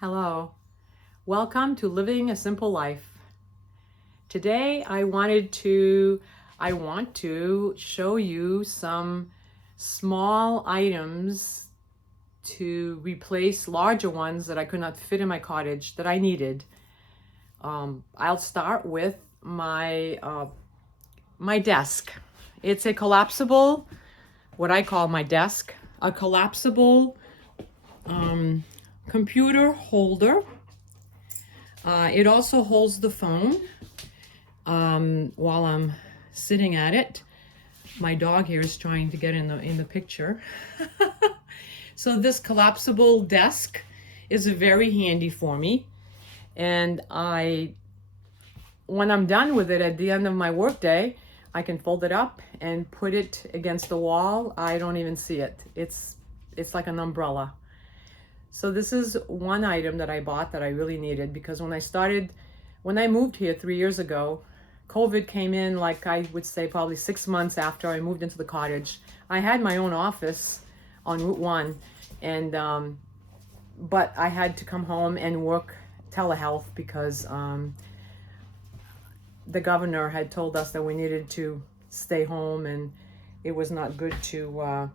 Hello, welcome to Living a Simple Life. Today I want to show you some small items to replace larger ones that I could not fit in my cottage that I needed. I'll start with my desk. It's a collapsible, what I call my desk, a collapsible computer holder. It also holds the phone while I'm sitting at it. My dog here is trying to get in the picture. So this collapsible desk is very handy for me. And when I'm done with it at the end of my workday, I can fold it up and put it against the wall. I don't even see it. It's like an umbrella. So this is one item that I bought that I really needed, because when I moved here 3 years ago, COVID came in, like I would say probably 6 months after I moved into the cottage. I had my own office on Route 1, and but I had to come home and work telehealth because the governor had told us that we needed to stay home, and it was not good to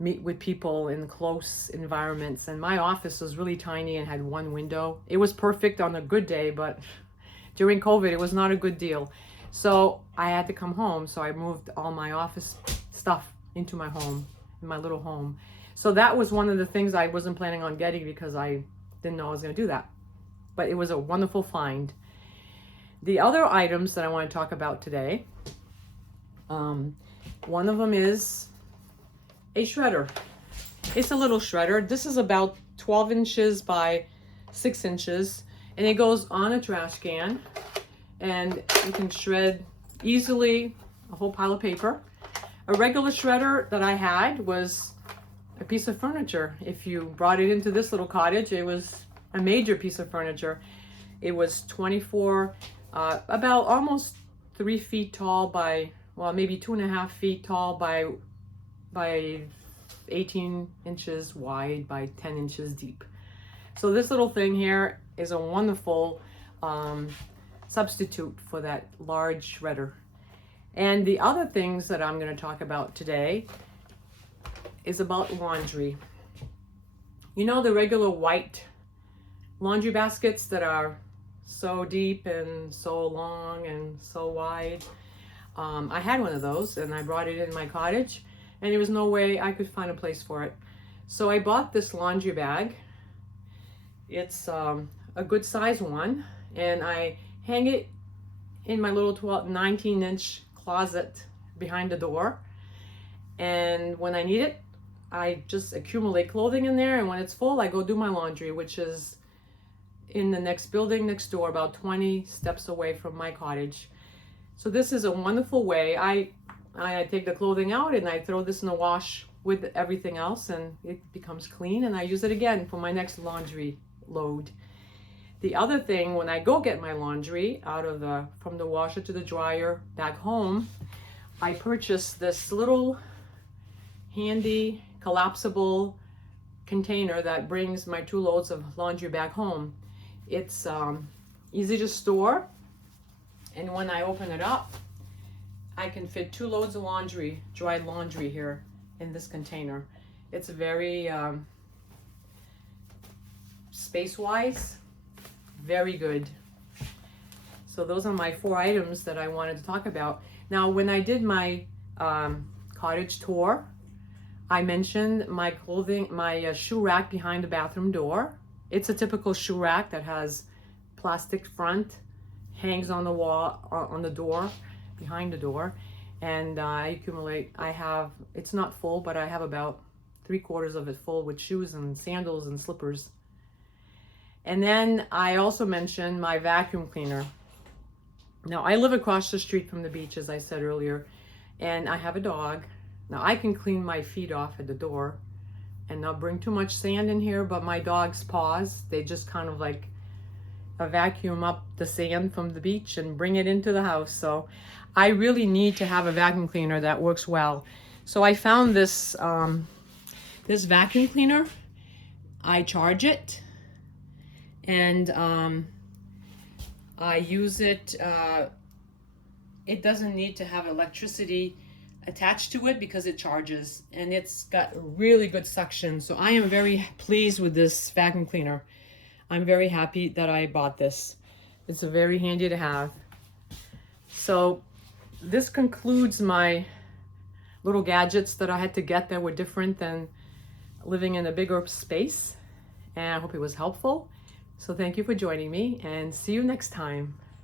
meet with people in close environments. And my office was really tiny and had one window. It was perfect on a good day, but during COVID, it was not a good deal. So I had to come home. So I moved all my office stuff into my home, in my little home. So that was one of the things I wasn't planning on getting because I didn't know I was going to do that. But it was a wonderful find. The other items that I want to talk about today, one of them is a shredder. It's a little shredder. This is about 12 inches by 6 inches, and it goes on a trash can, and you can shred easily a whole pile of paper. A regular shredder that I had was a piece of furniture. If you brought it into this little cottage, it was a major piece of furniture. It was 24, about almost 3 feet tall by, well, maybe 2.5 feet tall by 18 inches wide by 10 inches deep. So this little thing here is a wonderful substitute for that large shredder. And the other things that I'm going to talk about today is about laundry. You know, the regular white laundry baskets that are so deep and so long and so wide. I had one of those, and I brought it in my cottage, and there was no way I could find a place for it. So I bought this laundry bag. It's a good size one, and I hang it in my little 19-inch closet behind the door. And when I need it, I just accumulate clothing in there, and when it's full, I go do my laundry, which is in the next building next door, about 20 steps away from my cottage. So this is a wonderful way. I take the clothing out and I throw this in the wash with everything else, and it becomes clean, and I use it again for my next laundry load. The other thing, when I go get my laundry from the washer to the dryer back home, I purchased this little handy collapsible container that brings my 2 loads of laundry back home. It's easy to store, and when I open it up, I can fit 2 loads of laundry, dried laundry here in this container. It's very space-wise, very good. So those are my 4 items that I wanted to talk about. Now, when I did my cottage tour, I mentioned my shoe rack behind the bathroom door. It's a typical shoe rack that has plastic front, hangs on the wall, on the door, behind the door, and it's not full, but I have about 3/4 of it full with shoes and sandals and slippers. And then I also mentioned my vacuum cleaner. Now, I live across the street from the beach, as I said earlier, and I have a dog. Now, I can clean my feet off at the door and not bring too much sand in here, but my dog's paws, they just kind of like vacuum up the sand from the beach and bring it into the house. So I really need to have a vacuum cleaner that works well. So I found this this vacuum cleaner. I charge it and I use it. It doesn't need to have electricity attached to it because it charges, and it's got really good suction. So I am very pleased with this vacuum cleaner. I'm very happy that I bought this. It's very handy to have. So this concludes my little gadgets that I had to get that were different than living in a bigger space. And I hope it was helpful. So thank you for joining me, and see you next time.